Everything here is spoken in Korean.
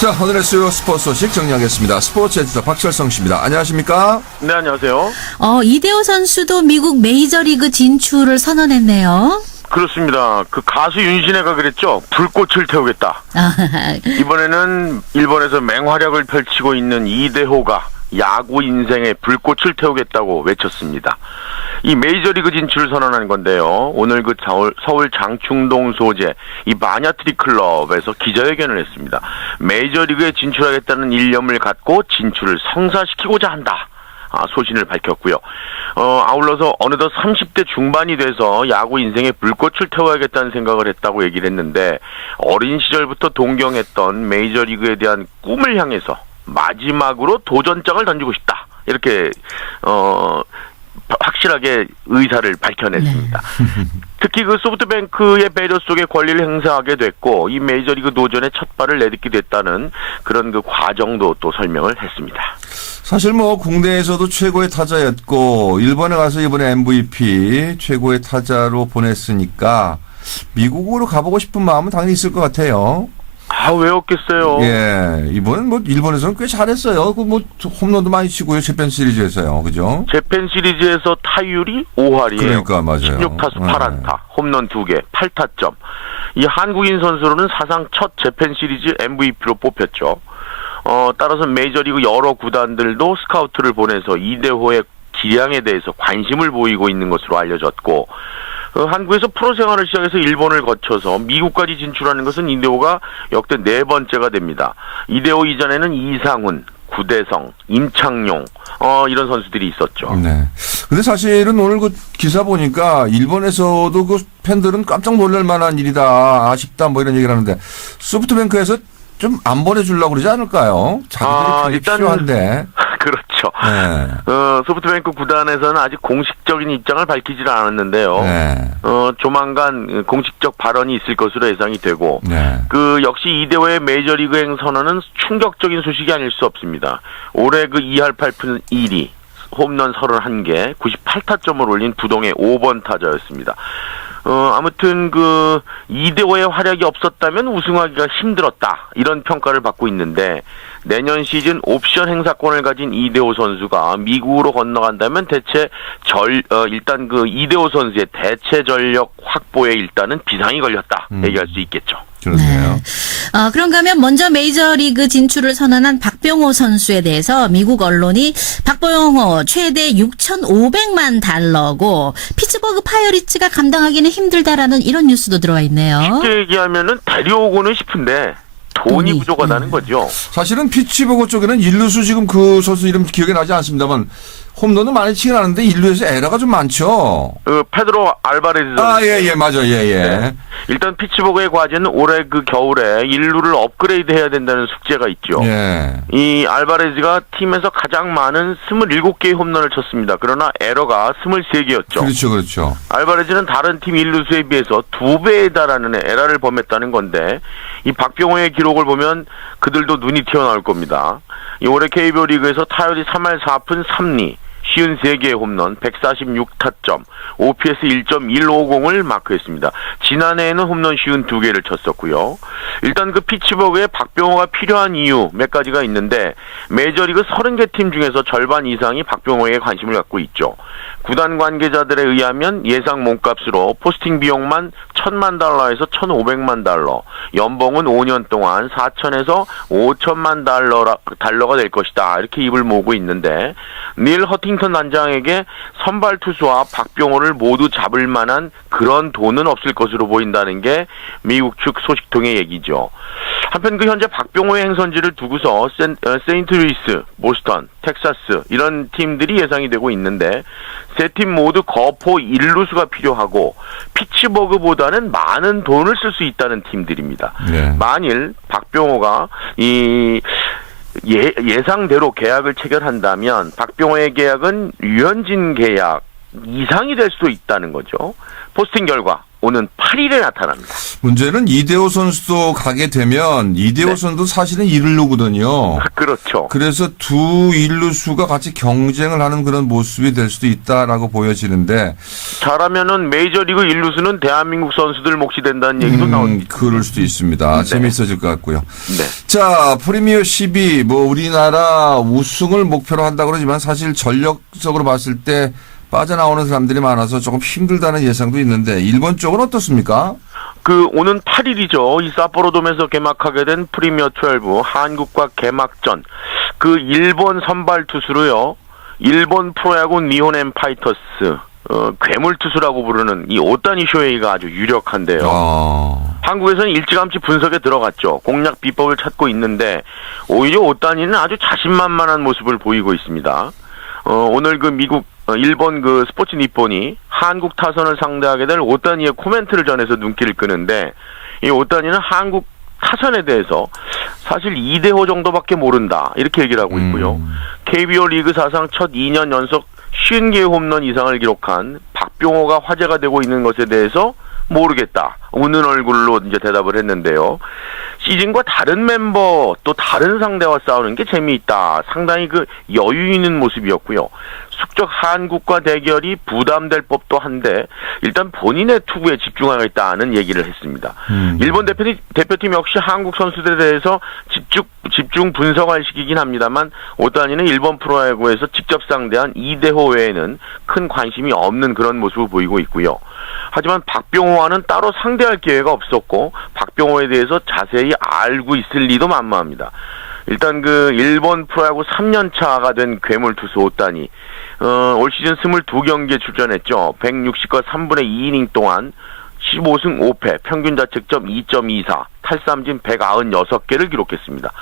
자, 오늘의 수요 스포츠 소식 정리하겠습니다. 스포츠 에디터 박철성 씨입니다. 안녕하십니까? 네, 안녕하세요. 이대호 선수도 미국 메이저리그 진출을 선언했네요. 그렇습니다. 그 가수 윤신혜가 그랬죠. 불꽃을 태우겠다. 이번에는 일본에서 맹활약을 펼치고 있는 이대호가 야구 인생의 불꽃을 태우겠다고 외쳤습니다. 이 메이저리그 진출을 선언한 건데요. 오늘 그 서울 장충동 소재 이 마냐트리 클럽에서 기자회견을 했습니다. 메이저리그에 진출하겠다는 일념을 갖고 진출을 성사시키고자 한다. 소신을 밝혔고요. 아울러서 어느덧 30대 중반이 돼서 야구 인생의 불꽃을 태워야겠다는 생각을 했다고 얘기를 했는데, 어린 시절부터 동경했던 메이저리그에 대한 꿈을 향해서 마지막으로 도전장을 던지고 싶다. 이렇게 확실하게 의사를 밝혀냈습니다. 네. 특히 그 소프트뱅크의 배려 속에 권리를 행사하게 됐고, 이 메이저리그 도전에 첫 발을 내딛게 됐다는 그런 그 과정도 또 설명을 했습니다. 사실 뭐 국내에서도 최고의 타자였고 일본에 가서 이번에 MVP 최고의 타자로 보냈으니까 미국으로 가보고 싶은 마음은 당연히 있을 것 같아요. 왜 없겠어요. 예, 이번엔 뭐 일본에서는 꽤 잘했어요. 그 뭐 홈런도 많이 치고요. 재팬 시리즈에서요, 그죠? 재팬 시리즈에서 타율이 5할이에요. 그러니까 맞아요. 16타수 8안타, 홈런 2개, 8타점. 이 한국인 선수로는 사상 첫 재팬 시리즈 MVP로 뽑혔죠. 따라서 메이저리그 여러 구단들도 스카우트를 보내서 이대호의 기량에 대해서 관심을 보이고 있는 것으로 알려졌고, 한국에서 프로 생활을 시작해서 일본을 거쳐서 미국까지 진출하는 것은 이대호가 역대 4번째가 됩니다. 이대호 이전에는 이상훈, 구대성, 임창용 이런 선수들이 있었죠. 네. 근데 사실은 오늘 그 기사 보니까 일본에서도 그 팬들은 깜짝 놀랄 만한 일이다, 아쉽다 뭐 이런 얘기를 하는데 소프트뱅크에서 좀 안 보내주려고 그러지 않을까요? 자기들이 일단 필요한데. 그렇죠. 네. 소프트뱅크 구단에서는 아직 공식적인 입장을 밝히질 않았는데요. 네. 조만간 공식적 발언이 있을 것으로 예상이 되고, 네. 그 역시 이대호의 메이저리그행 선언은 충격적인 소식이 아닐 수 없습니다. 올해 그 2할 8푼 1위, 홈런 31개, 98타점을 올린 부동의 5번 타자였습니다. 아무튼 그 이대호의 활약이 없었다면 우승하기가 힘들었다, 이런 평가를 받고 있는데, 내년 시즌 옵션 행사권을 가진 이대호 선수가 미국으로 건너간다면 일단 그 이대호 선수의 대체 전력 확보에 일단은 비상이 걸렸다, 얘기할 수 있겠죠. 그렇네요. 네. 그런가 하면 먼저 메이저리그 진출을 선언한 박병호 선수에 대해서 미국 언론이 박병호 최대 6,500만 달러고 피츠버그 파이어리츠가 감당하기는 힘들다라는 이런 뉴스도 들어와 있네요. 쉽게 얘기하면은 데려오고는 싶은데 돈이 부족하다는 거죠. 사실은 피츠버그 쪽에는 일루수 지금 그 선수 이름 기억이 나지 않습니다만 홈런은 많이 치긴 하는데 일루에서 에러가 좀 많죠. 페드로 알바레즈. 예, 맞아, 예. 네. 일단 피츠버그의 과제는 올해 그 겨울에 일루를 업그레이드 해야 된다는 숙제가 있죠. 예. 이 알바레즈가 팀에서 가장 많은 27개의 홈런을 쳤습니다. 그러나 에러가 23개였죠. 그렇죠. 알바레즈는 다른 팀 일루수에 비해서 2배에 달하는 에러를 범했다는 건데, 이 박병호의 기록을 보면 그들도 눈이 튀어나올 겁니다. 이 올해 KBO 리그에서 타율이 3할 4푼 3리, 53개의 홈런, 146타점, OPS 1.150을 마크했습니다. 지난해에는 홈런 52개를 쳤었고요. 일단 그 피츠버그에 박병호가 필요한 이유 몇 가지가 있는데, 메이저리그 30개 팀 중에서 절반 이상이 박병호에 관심을 갖고 있죠. 구단 관계자들에 의하면 예상 몸값으로 포스팅 비용만 $1,000만 1,500만 달러, 연봉은 5년 동안 4천에서 5천만 달러가 될 것이다, 이렇게 입을 모으고 있는데, 닐 허팅턴 단장에게 선발 투수와 박병호를 모두 잡을 만한 그런 돈은 없을 것으로 보인다는 게 미국 측 소식통의 얘기죠. 한편 그 현재 박병호의 행선지를 두고서 세인트루이스, 보스턴, 텍사스 이런 팀들이 예상이 되고 있는데, 세 팀 모두 거포 일루수가 필요하고 피츠버그보다는 많은 돈을 쓸 수 있다는 팀들입니다. 네. 만일 박병호가 예상대로 계약을 체결한다면 박병호의 계약은 류현진 계약 이상이 될 수도 있다는 거죠. 포스팅 결과 오는 8일에 나타납니다. 문제는 이대호 선수도 가게 되면 이대호 선수도 사실은 1루거든요. 그렇죠. 그래서 두 1루수가 같이 경쟁을 하는 그런 모습이 될 수도 있다라고 보여지는데 잘하면은 메이저리그 1루수는 대한민국 선수들 몫이 된다는 얘기도 나옵니다. 그럴 수도 있습니다. 네. 재밌어질 것 같고요. 네. 자, 프리미어 12 뭐 우리나라 우승을 목표로 한다 그러지만 사실 전력적으로 봤을 때 빠져나오는 사람들이 많아서 조금 힘들다는 예상도 있는데 일본 쪽은 어떻습니까? 오는 8일이죠. 이 사포로돔에서 개막하게 된 프리미어 12 한국과 개막전. 일본 선발 투수로요. 일본 프로야구 니혼엔 파이터스 괴물 투수라고 부르는 이 오타니 쇼헤이가 아주 유력한데요. 한국에서는 일찌감치 분석에 들어갔죠. 공략 비법을 찾고 있는데 오히려 오타니는 아주 자신만만한 모습을 보이고 있습니다. 오늘 일본 스포츠 니폰이 한국 타선을 상대하게 될 오타니의 코멘트를 전해서 눈길을 끄는데 이 오타니는 한국 타선에 대해서 사실 이대호 정도밖에 모른다 이렇게 얘기를 하고 있고요. KBO 리그 사상 첫 2년 연속 50개의 홈런 이상을 기록한 박병호가 화제가 되고 있는 것에 대해서 모르겠다. 우는 얼굴로 이제 대답을 했는데요. 시즌과 다른 멤버 또 다른 상대와 싸우는 게 재미있다. 상당히 여유 있는 모습이었고요. 숙적 한국과 대결이 부담될 법도 한데 일단 본인의 투구에 집중하겠다는 얘기를 했습니다. 일본 대표팀 역시 한국 선수들에 대해서 집중 분석할 시기긴 합니다만 오타니는 일본 프로야구에서 직접 상대한 이대호 외에는 큰 관심이 없는 그런 모습을 보이고 있고요. 하지만 박병호와는 따로 상대할 기회가 없었고 박병호에 대해서 자세히 알고 있을 리도 만무합니다. 일단 일본 프로야구 3년차가 된 괴물 투수 오타니 올 시즌 22경기에 출전했죠. 160과 3분의 2이닝 동안 15승 5패, 평균 자책점 2.24, 탈삼진 196개를 기록했습니다.